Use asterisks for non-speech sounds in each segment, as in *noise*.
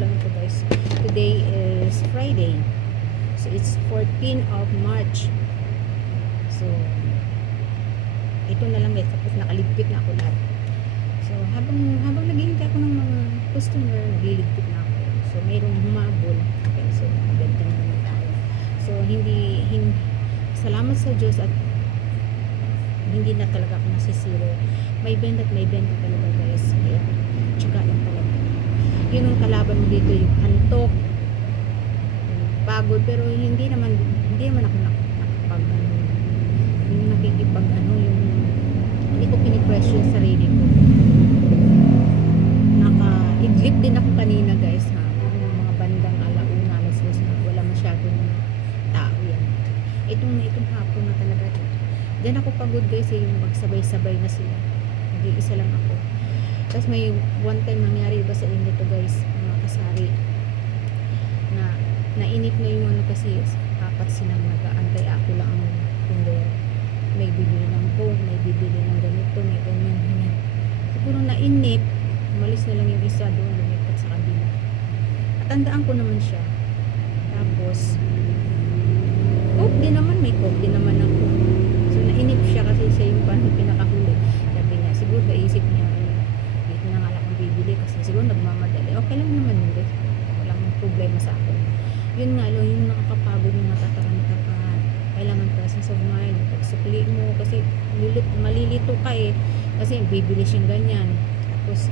lang ito guys. Today is Friday. So it's 14 of March. So ito na lang guys, tapos nakaligpit na ako lahat. So habang habang naghihintay ako ng mga customer, nagliligpit na ako. So mayroong humabol. Okay, so na naman tayo. So hindi, hindi salamat sa Diyos at hindi na talaga ako nasisiro. May benta at may benta talaga guys. Kaya lang talaga. Yun ang kalaban mo dito, yung antok, pagod, pero hindi naman, hindi naman ako nak nakapag, ano, yung nakikipag, ano, yung, hindi ko pinipressure yung sarili ko. Naka-idlip din ako kanina guys, ha. Yung mga bandang alauna, alas dos na, wala masyadong tao yan. Itong, itong hapon na talaga. Diyan ako pagod guys, eh, yung magsabay-sabay na sila. Nag-iisa lang ako. Tapos may one time nangyari ba sa inyo to guys, mga kasari, na nainip na yung ano kasi apat silang nag-aantay ako lang ang tindero. May bibili ng coke, may bibili ng ganito, may ganyan, ganyan. Siguro nainip, umalis na lang yung isa doon, lumipat sa kabila. At tandaan ko naman siya. Tapos, coke din naman, may coke din naman ako. So nainip siya kasi siya yung parang pinakahuli. Sabi niya, siguro naisip niya, "Ay, dito na bibili kasi siguro nagmamadali. Okay lang naman yun guys. Walang problema sa akin. Yun nga lang, yung nakakapagod yung natataranta ka. Kailangan presence of mind. Pagsukli mo kasi lilit, malilito ka eh. Kasi bibili siyang ganyan. Tapos,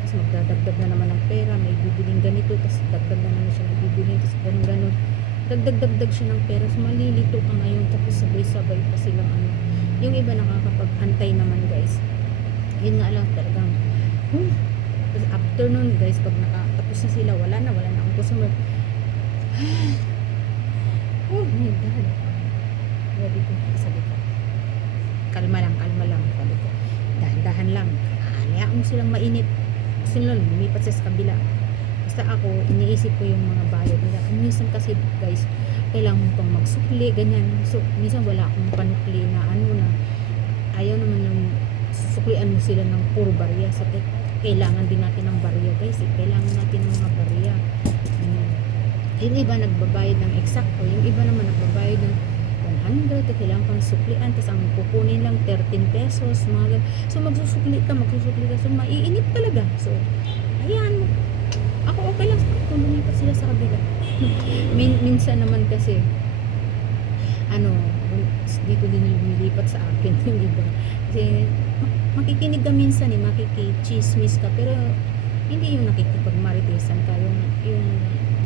tapos magdadagdag na naman ng pera. May bibiling ganito. Tapos dagdag na naman siya ng bibiling. Tapos ganun ganun. Dagdag-dagdag siya ng pera. So malilito ka ngayon. Tapos sabay-sabay pa silang ano. Yung iba nakakapag-antay naman guys. Yun nga lang talagang Hmm. Tapos after nun guys, pag nakatapos na sila, wala na, wala na akong customer. *sighs* oh my God. Sabi ko, sabi ko, kalma lang, kalma lang. Sabi ko, dahan-dahan lang. Hayaan mo silang mainit. Kasi nun, lumipat siya sa kabila. Basta ako, iniisip ko yung mga bayad nila. Minsan kasi guys, kailangan mo pang magsukli, ganyan. So, minsan wala akong panukli na ano na, ayaw naman yung susuklian mo sila ng puro barya. Sa kailangan din natin ng barya guys. Eh. Kailangan natin ng mga barya. Ganyan. Yung iba nagbabayad ng eksakto. Yung iba naman nagbabayad ng 100. At kailangan pang suklian. Tapos ang kukunin lang 13 pesos. Mga so magsusukli ka, magsusukli ka. So maiinip talaga. So, ayan. Ako okay lang kung lumipat sila sa kabila. *laughs* Min- minsan naman kasi ano, dito din lumilipat sa akin *laughs* yung iba. Kasi makikinig ka minsan eh, makikichismis ka, pero hindi yung nakikipagmaritisan ka, yung, yung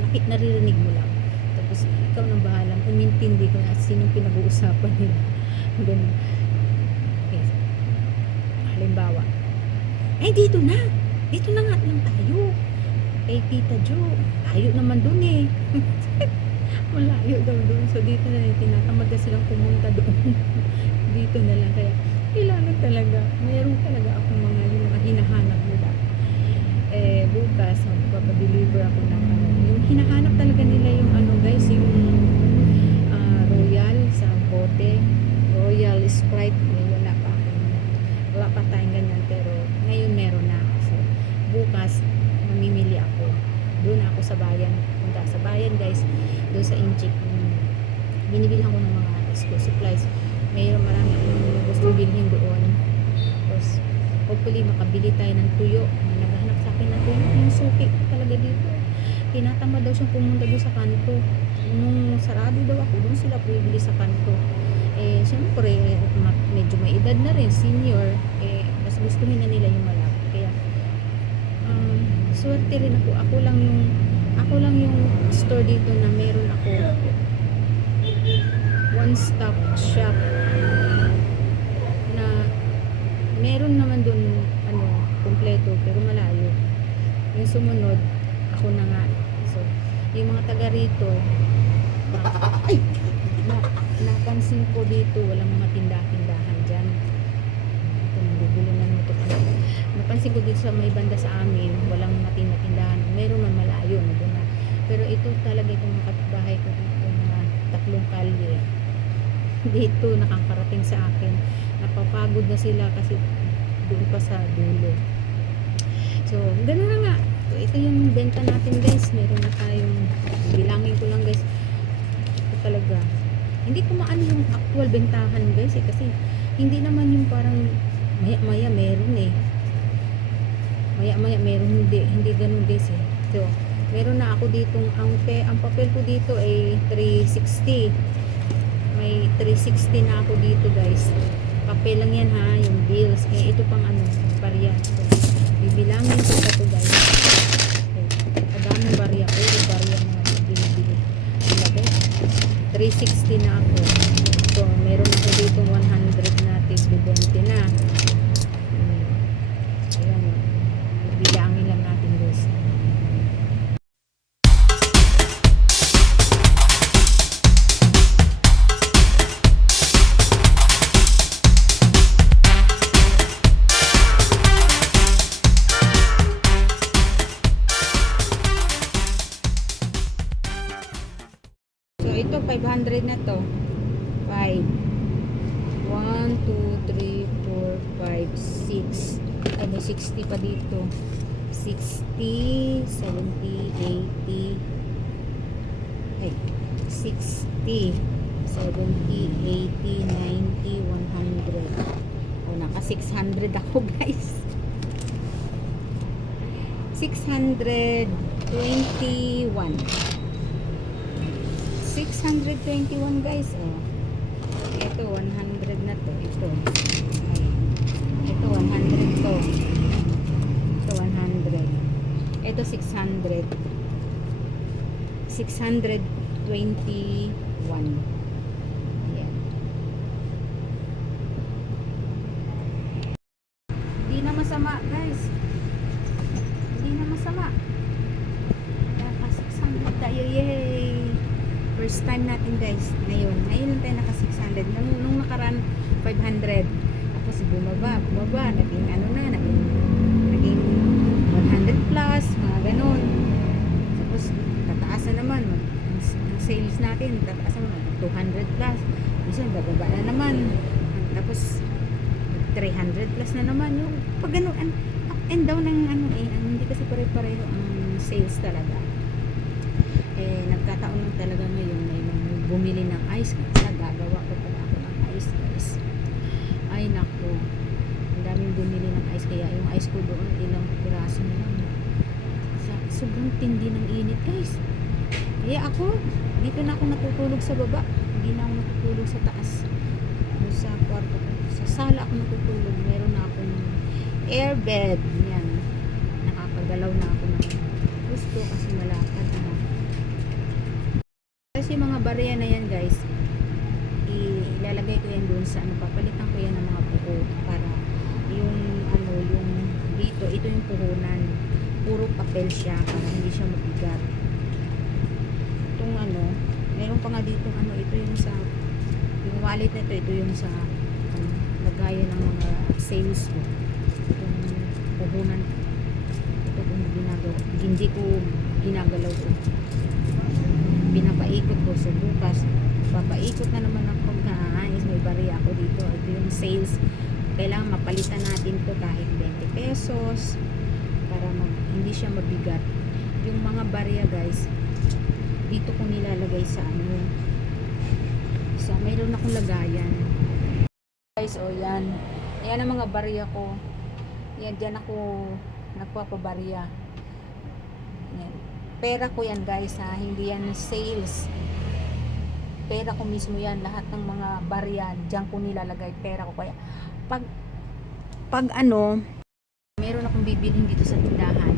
nakik naririnig mo lang. Tapos ikaw nang bahala, umintindi ko na sinong pinag-uusapan nila. *laughs* Ganun. Okay. Halimbawa, eh dito na, dito na nga lang tayo. Kay Tita Jo, tayo naman dun eh. *laughs* malayo daw doon. So dito na lang, tinatamad na silang pumunta doon. *laughs* dito na lang. Kaya talaga, mayroon talaga akong mga yung mga hinahanap nila. Eh, bukas, magpapadeliver ako ng ano. Yung hinahanap talaga nila yung ano guys, yung ah, Royal sa bote. Royal Sprite. Eh, wala pa. Wala pa tayong ganyan. Pero ngayon meron na. So, bukas, mamimili ako. Doon ako sa bayan. Punta sa bayan guys doon sa Inchik. Binibilhan ko ng mga school supplies. Mayroon marami akong gustong bilhin doon. Tapos, hopefully makabili tayo ng tuyo. Naghahanap sa akin ng tuyo. Yung suki talaga dito. Tinatama daw siyang pumunta doon sa kanto. Nung sarado daw ako, doon sila bumibili sa kanto. Eh, syempre, ma- medyo may edad na rin, senior. Eh, mas gustuhin na nila yung malapit. Kaya, um, swerte rin ako. Ako lang yung ako lang yung store dito na meron ako one stop shop meron naman dun ano kumpleto pero malayo. Yung sumunod ako na nga. So yung mga taga rito na, na, napansin ko dito walang mga tindahan-tindahan dyan. Ito nabubulungan mo to napansin ko dito sa may banda sa amin walang mga tindahan meron man malayo na doon na. Pero ito talaga itong mga kapitbahay ko dito mga tatlong kalye dito nakakarating sa akin. Napapagod na sila kasi doon pa sa dulo. So, ganun na nga. Ito yung benta natin guys. Meron na tayong, bilangin ko lang guys. Ito talaga. Hindi ko maano yung actual bentahan guys eh. Kasi hindi naman yung parang maya maya meron eh. Maya maya meron hindi. Hindi ganun guys eh. So, meron na ako ditong, ang, pe, ang papel ko dito ay 360. May 360 na ako dito guys. Papel lang yan ha, yung bills. Kaya ito pang ano, barya. So, bibilangin ko pa to guys. Okay. Kadaming barya ko. Yung barya guys? 360 na ako. 600 ako, guys. 621. 621 guys oh. Ito 100 na to. Ito. Ito 100 to. Ito 100. Ito 600. 621. Ayan. Hindi na masama guys. Hindi na masama. Naka 600 tayo. Yay! First time natin guys. Ngayon. Ngayon lang tayo naka 600. Nung, nung nakaraan 500. Tapos bumaba, bumaba. Naging ano na, naging, naging 100 plus, mga ganun. Tapos tataas na naman. Mag, ang, ang sales natin, tataas na naman. 200 plus. Minsan bababa na naman. Tapos 300 plus na naman. Yung pag ganun, an- up and down ng ano eh. Hindi kasi pare-pareho ang sales talaga eh nagkataon lang talaga ngayon na yung bumili ng ice kaya gagawa ko pala ako ng ice guys. Ay nako ang daming bumili ng ice. Kaya yung ice ko doon ilang piraso na lang. Sobrang tindi ng init guys. Kaya ako dito na ako natutulog sa baba. Hindi na ako natutulog sa taas. Doon sa kwarto ko. Sa sala ako natutulog. Meron na akong airbed. Yan. Nakakagalaw na ako ng gusto kasi malakad barya na yan guys, ilalagay ko yan doon sa ano, papalitan ko yan ng mga buko para yung ano, yung dito, ito yung puhunan. Puro papel siya para hindi siya mabigat. Itong ano, meron pa nga dito ano, ito yung sa yung wallet na ito, ito yung sa ano, lagayan ng mga sales ko. Itong puhunan ito kung ginagawa. Hindi ko ginagalaw ko pinapaikot ko so bukas papaikot na naman ako. Guys may bari ako dito. Ito yung sales. Kailangan mapalitan natin to kahit 20 pesos para mag, hindi siya mabigat. Yung mga barya guys dito ko nilalagay sa ano sa mayroon akong lagayan. Guys o yan. Yan ang mga barya ko. Yan dyan ako nagpapabarya. yan pera ko yan guys ha? Hindi yan sales. Pera ko mismo yan lahat ng mga barya dyan ko nilalagay pera ko. Kaya pag pag ano meron akong bibilhin dito sa tindahan